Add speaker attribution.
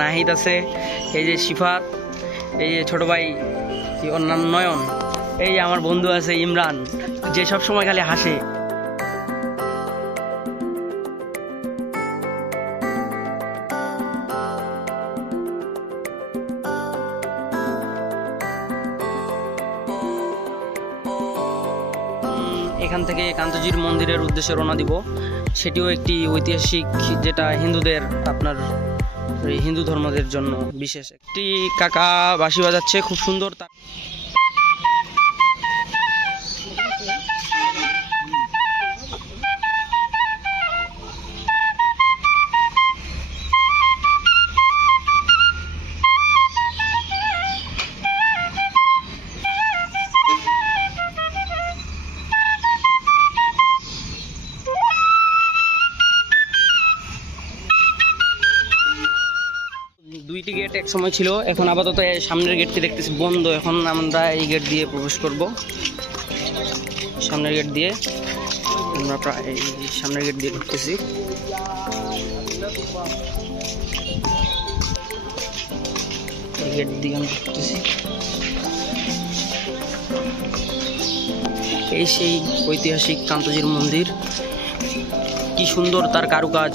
Speaker 1: নাহিদ আছে, এই যে শিফাত এই যে ছোট ভাই ওর নাম নয়ন, এই যে আমার বন্ধু আছে ইমরান, যে সব সময় খালি হাসে। এখান থেকে কান্তজির মন্দিরের উদ্দেশ্যে রওনা দিব। সেটিও একটি ঐতিহাসিক, যেটা হিন্দুদের আপনার হিন্দু ধর্মদের জন্য বিশেষ। একটি কাকা বাসি বাজাচ্ছে খুব সুন্দর দুইটি গেট এক সময় ছিল, এখন আপাতত সামনের গেটটি দেখতেছি বন্ধ। এখন আমরা এই গেট দিয়ে প্রবেশ করব। সামনের গেট দিয়ে আমরা প্রায় সামনের গেট দিয়ে ঢুকতেছি। গেট দিয়ে আমরা ঢুকতেছি। এই সেই ঐতিহাসিক কান্তজির মন্দির। কি সুন্দর তার কারুকাজ।